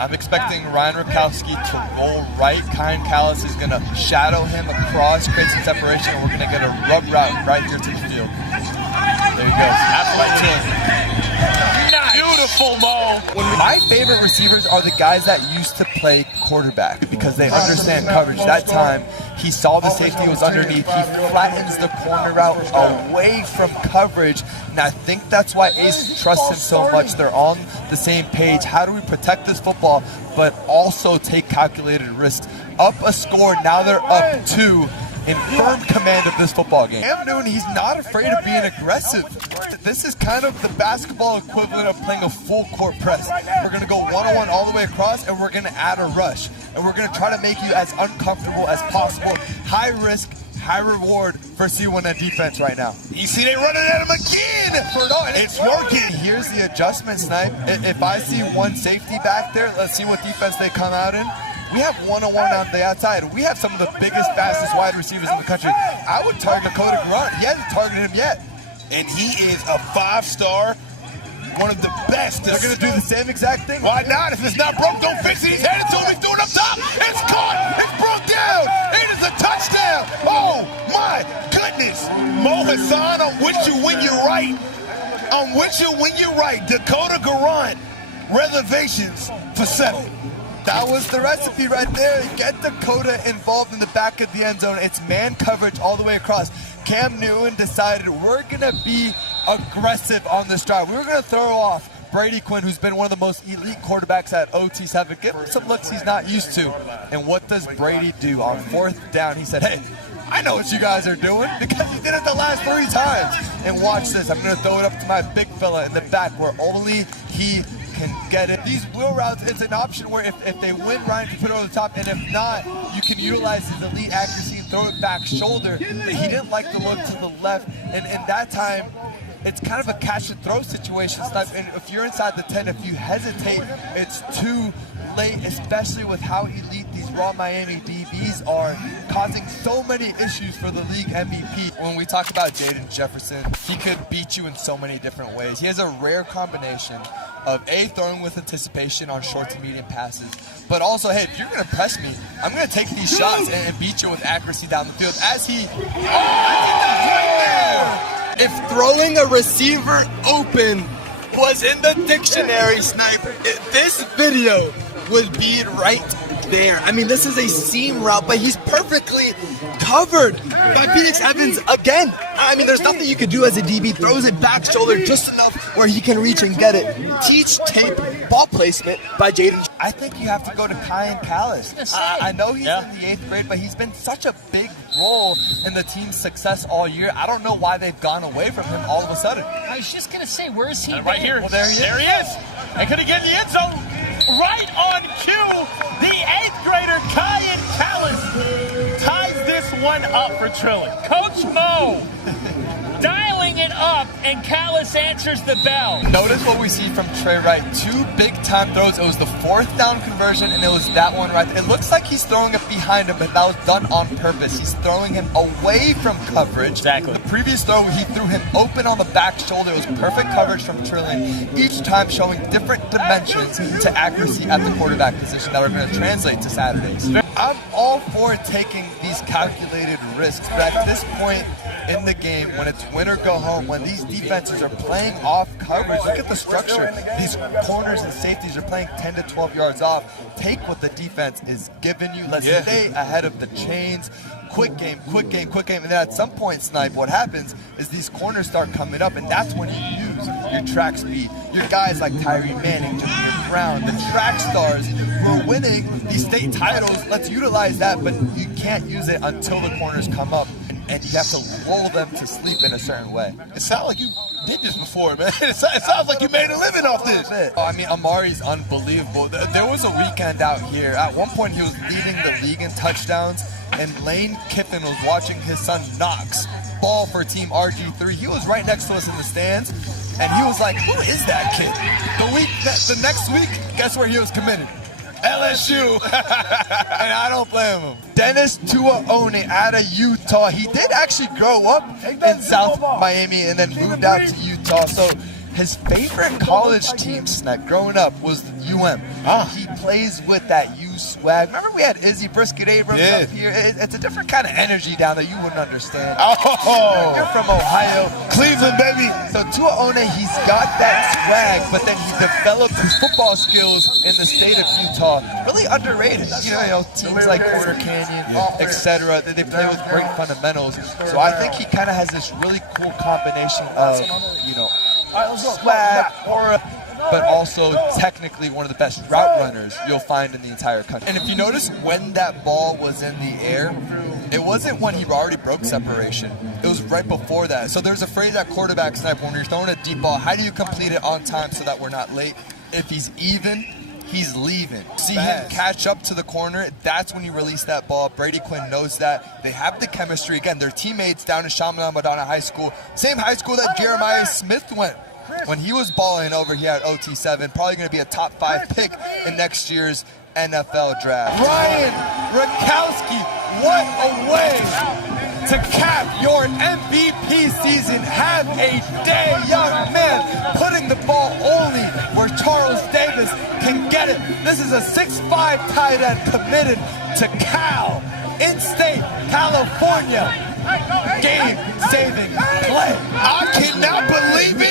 I'm expecting Ryan Rakowski to roll right. Kyan Callis is going to shadow him across, create some separation, and we're going to get a rub route right here to the field. There he goes. That's right to him. Nice. Beautiful, Mo. My favorite receivers are the guys that used to play quarterback because they understand coverage. That time, he saw the safety was underneath. He flattens the corner route away from coverage. And I think that's why Ace trusts him so much. They're on the same page. How do we protect this football, but also take calculated risks? Up a score, now they're up 2. In firm command of this football game. Cam Newton, he's not afraid of being aggressive. This is kind of the basketball equivalent of playing a full court press. We're going to go one-on-one all the way across, and we're going to add a rush. And we're going to try to make you as uncomfortable as possible. High risk, high reward for C1 defense right now. You see they running at him again! It's working! Here's the adjustment, Snipe. If I see one safety back there, let's see what defense they come out in. We have one-on-one on the outside. We have some of the biggest, fastest wide receivers in the country. I would target Dakota Grunt. He hasn't targeted him yet. And he is a 5-star, one of the best. They're going to do the same exact thing. Why not? If it's not broke, don't fix it. He's headed to him. He's doing it up top. It's caught. It's broke down. It is a touchdown. Oh, my goodness. Mo Hasan, I'm with you when you're right. I'm with you when you're right. Dakota Grunt, reservations for 7. That was the recipe right there. Get Dakota involved in the back of the end zone. It's man coverage all the way across. Cam Newton decided we're going to be aggressive on this drive. We're going to throw off Brady Quinn, who's been one of the most elite quarterbacks at OT7. Give him some looks he's not used to. And what does Brady do on 4th down? He said, hey, I know what you guys are doing because he did it the last 3 times. And watch this. I'm going to throw it up to my big fella in the back where only he can get it. These wheel routes, it's an option where if they win, Ryan can put it over the top, and if not, you can utilize his elite accuracy and throw it back shoulder. But he didn't like the look to the left, and that time, it's kind of a catch and throw situation. And if you're inside the 10, if you hesitate, it's too late, especially with how elite these raw Miami DBs are, causing so many issues for the league MVP. When we talk about Jaden Jefferson, he could beat you in so many different ways. He has a rare combination of A, throwing with anticipation on short to medium passes, but also, hey, if you're going to press me, I'm going to take these shots and beat you with accuracy down the field. As he, if throwing a receiver open was in the dictionary, Sniper, this video would be right there. I mean, this is a seam route, but he's perfectly covered by Phoenix Evans again. I mean, there's nothing you can do as a DB. Throws it back shoulder just enough where he can reach and get it. Teach tape ball placement by Jaden. I think you have to go to Kyan Callis. I know he's in the 8th grade, but he's been such a big role in the team's success all year. I don't know why they've gone away from him all of a sudden. I was just going to say, where is he? Right here. Well, there he is. And could he get in the end zone? Right on cue, the 8th grader, Kyan Callis, ties this one up for Trilling. Coach Mo dialing it up, and Callis answers the bell. Notice what we see from Trey Wright. 2 big-time throws. It was the 4th down conversion, and it was that one right there. It looks like he's throwing it behind him, but that was done on purpose. He's throwing him away from coverage. Exactly. The previous throw, he threw him open on the back shoulder. It was perfect coverage from Trilling, each time showing different dimensions to accuracy at the quarterback position that are going to translate to Saturdays. I'm all for taking these calculated risks, but at this point in the game, when it's win or go home, when these defenses are playing off coverage, look at the structure. These corners and safeties are playing 10 to 12 yards off. Take what the defense is giving you. Let's stay ahead of the chains. Quick game, quick game, quick game. And then at some point, Snipe, what happens is these corners start coming up, and that's when you use your track speed. Your guys like Tyree Manning, Jameer Brown, the track stars who are winning these state titles, let's utilize that, but you can't use it until the corners come up, and you have to lull them to sleep in a certain way. It sounds like you did this before, man. It sounds like you made a living off this. I mean, Amari's unbelievable. There was a weekend out here. At one point, he was leading the league in touchdowns, and Lane Kiffin was watching his son Knox ball for Team RG3. He was right next to us in the stands, and he was like, who is that kid? The next week, guess where he was committed? LSU. And I don't blame him. Dennis Tuaone out of Utah. He did actually grow up in South Miami and then moved out to Utah. So His favorite college team snack growing up was UM. He plays with that U swag. Remember we had Izzy Brisket Abrams up here? It's a different kind of energy down there you wouldn't understand. You're from Ohio. Cleveland, baby. So Tua One, he's got that swag, but then he developed his football skills in the state of Utah. Really underrated. You know teams like Corner Canyon, etc. They play with great fundamentals. So I think he kind of has this really cool combination of, swag, aura, but also technically one of the best route runners you'll find in the entire country. And if you notice, when that ball was in the air, it wasn't when he already broke separation. It was right before that. So there's a phrase at quarterback snipe when you're throwing a deep ball, how do you complete it on time so that we're not late? If he's even, he's leaving. See him catch up to the corner, that's when you release that ball. Brady Quinn knows that. They have the chemistry. Again, they're teammates down in Chaminade Madonna High School. Same high school that Jeremiah Smith went. When he was balling over here at OT7, probably going to be a top 5 pick in next year's NFL draft. Ryan Rakowski, what a way to cap your MVP season. Have a day, young man, putting the ball only where Charles Davis can get it. This is a 6'5" tight end committed to Cal, in-state California. Game-saving play. I cannot believe it.